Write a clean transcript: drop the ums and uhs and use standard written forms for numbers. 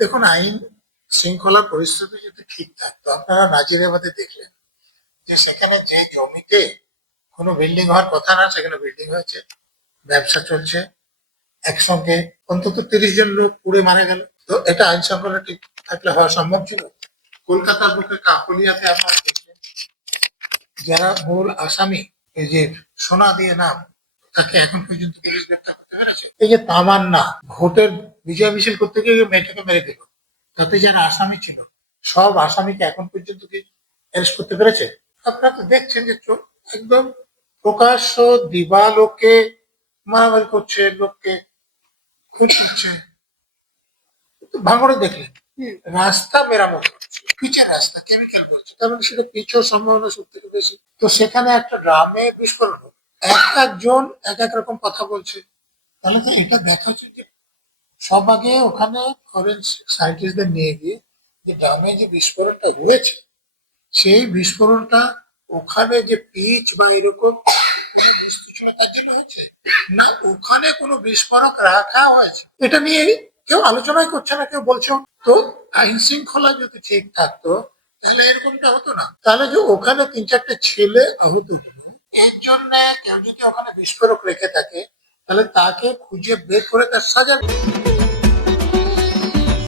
দেখুন, আইন শৃঙ্খলা পরিস্থিতি যদি ঠিক থাকতো, আপনারা নাজিরাবাদে দেখলেন যে সেখানে যে জমিতে কোনো বিল্ডিং হওয়ার কথা না, সেখানে বিল্ডিং হয়েছে, ব্যবসা চলছে, একসঙ্গে অন্তত 30 জন লোক পুড়ে মারা গেল। তো এটা আইন শৃঙ্খলা ঠিক থাকলে হওয়া সম্ভব ছিল? কলকাতার বুকে কাকলিয়াতে আপনারা দেখলেন, যারা মূল আসামি, এই যে সোনা দিয়ে নাম, তাকে এখন পর্যন্ত পুলিশ গ্রেপ্তার করতে পেরেছে। এই যে তামান্না ভোটের বিজয় মিছিল করতে গিয়ে মেয়েটাকে মেরে দিল, তাতে যারা আসামি ছিল সব আসামিকে এখন পর্যন্ত কি অ্যারেস্ট করতে পেরেছে? আপনারা তো দেখছেন যে একদম প্রকাশ্য দিবালোকে মারামারি করছে, লোককে খুন করছে। ভাঙড়ে দেখলেন রাস্তা মেরামত করছে, পিচের রাস্তা কেমিক্যাল বলছে, তার মানে সেটা পিচের সম্ভাবনা সব থেকে বেশি। তো সেখানে একটা গ্রামে বিস্ফোরণ হলো, এক একজন এক এক রকম কথা বলছে। তাহলে তো এটা দেখাচ্ছে যে সব আগে ওখানে ফরেন্সিক সায়েন্টিস্টদের নিয়ে গিয়ে যে গ্রামে যে বিস্ফোরণটা হয়েছে, সেই বিস্ফোরণটা ওখানে যে পিচ বা এরকম একটা বস্তু ছিল তার জন্য হচ্ছে, না ওখানে কোনো বিস্ফোরক রাখা হয়েছে, এটা নিয়ে কেউ আলোচনাই করছে না, কেউ বলছে। তো আইন শৃঙ্খলা যদি ঠিক থাকতো তাহলে এরকমটা হতো না। তাহলে যে ওখানে 3-4টে ছেলে আহত হলো, এর জন্য কেউ যদি ওখানে বিস্ফোরক রেখে থাকে, তাহলে তাকে খুঁজে বের করে তার সাজা